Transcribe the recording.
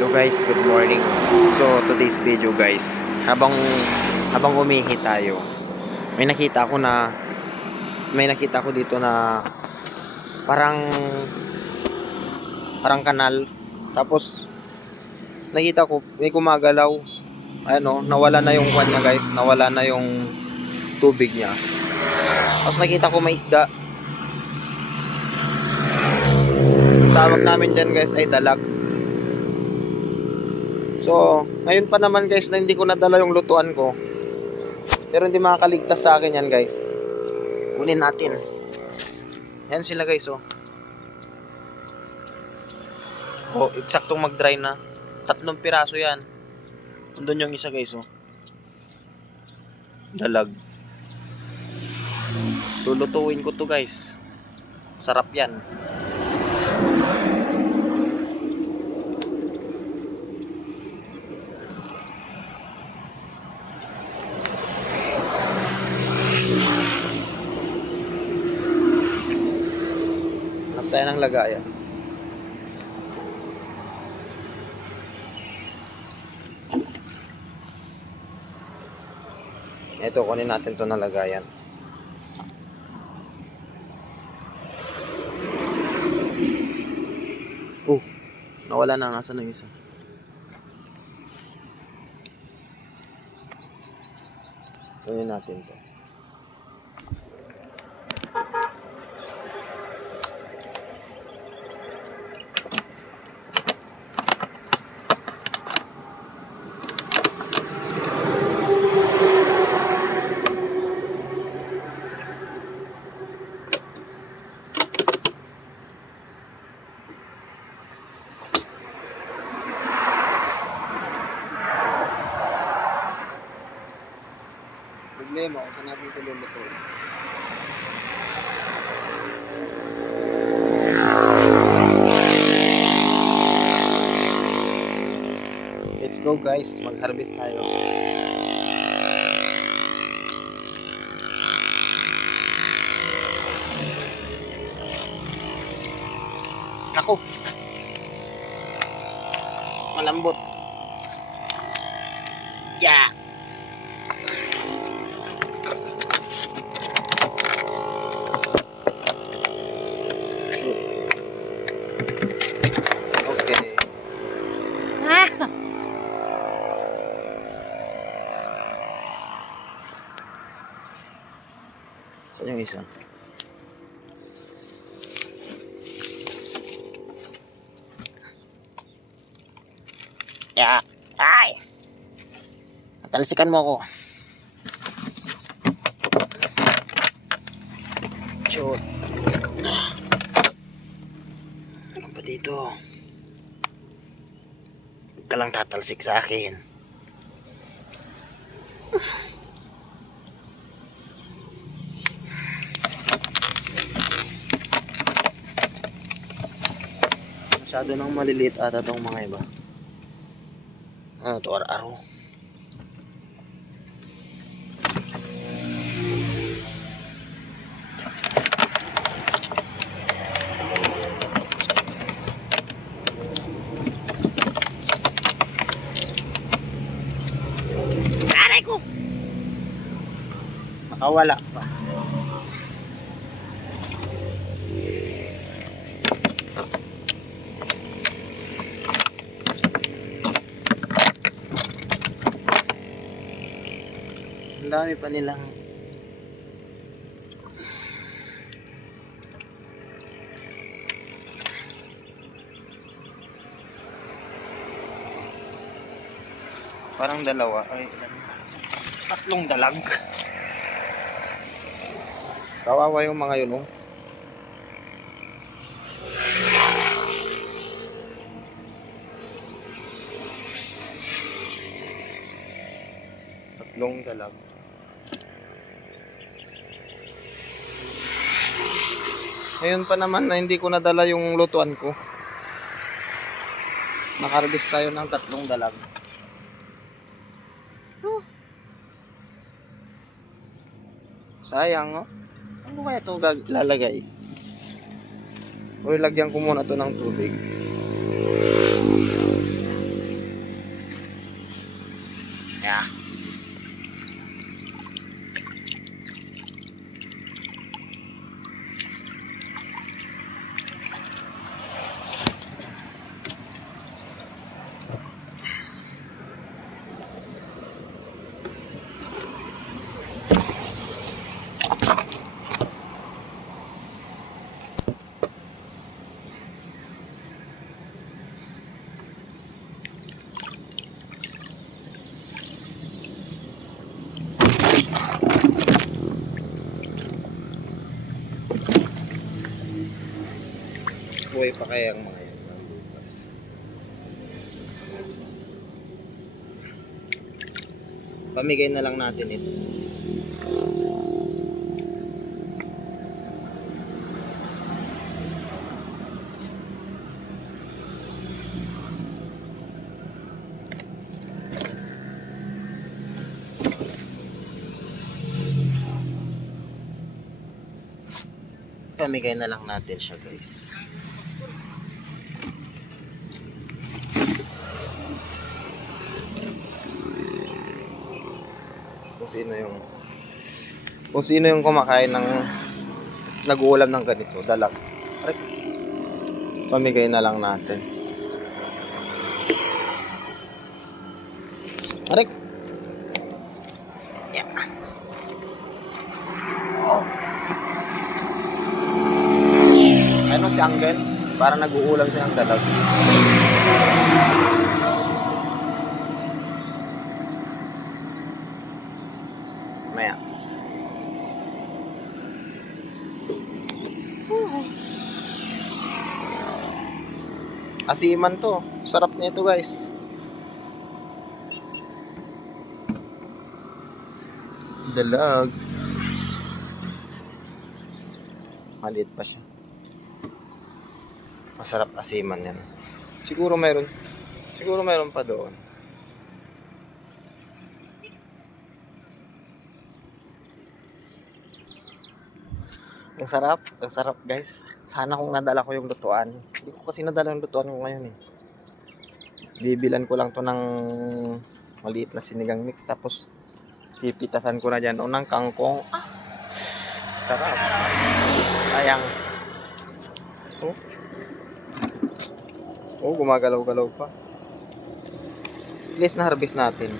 Hello guys, good morning. So today's video guys, habang umihi tayo, may nakita ko dito na parang kanal. Tapos nakita ko may gumagalaw. Nawala na yung kwan niya guys, nawala na yung tubig niya. Tapos nakita ko may isda. Tawag namin dyan guys ay dalag. So, ngayon pa naman guys na hindi ko nadala yung lutuan ko. Pero hindi makakaligtas sa akin yan guys. Kunin natin. Yan sila guys oh. Oh, eksaktong mag-dry na. 3 piraso yan. Nandun yung isa guys oh. Dalag. Lulutuin ko to guys. Sarap yan. Tayo ng lagayan. Ito, kunin natin to na lagayan. Nawala na. Nasaan na yung isa? Kunin natin to. Problema kung saan natin ito lulutuin. Let's go guys, mag-harvest tayo. Ako. Malambot. Yeah. Okay. Saan yung isa? Yeah. Ay! Natalsikan mo ako. Shoot. Ano ba dito? Huwag ka lang tatalsik sa akin. Masyado nang maliliit ata itong mga iba. Ano to, ar-aro? Aray ko! Nakawala pa. Ang dami pa nilang parang dalawa ay 3 dalag. Kawawa yung mga yun oh. Tatlong dalag. Ngayon pa naman na hindi ko nadala yung lutuan ko. Nakarbis tayo ng 3 dalag. Sayang, no? Saan ko kaya ito lalagay? O lagyan ko muna ito ng tubig. Buhay pa kaya ang mga yan ng bukas. Pamigay na lang natin ito. Pamigay na lang natin siya, guys. Kung sino yung kumakain ng nag-uulam ng ganito, dalag. Pamigay na lang natin. Arik. Yeah. Oh. Ano si Angel? Para nag-uulam siya ng dalag. Maya. Asiman to. Sarap nito, guys. Dalag. Maliit pa siya. Masarap asiman yan. Siguro mayroon pa doon. Ang sarap guys. Sana kung nadala ko yung lutuan. Hindi ko kasi nadala yung lutuan ko ngayon eh. Bibilan ko lang to ng maliit na sinigang mix. Tapos pipitasan ko na dyan ng kangkong. Sarap. Sayang. Oh, gumagalaw-galaw pa. Please na harvest natin.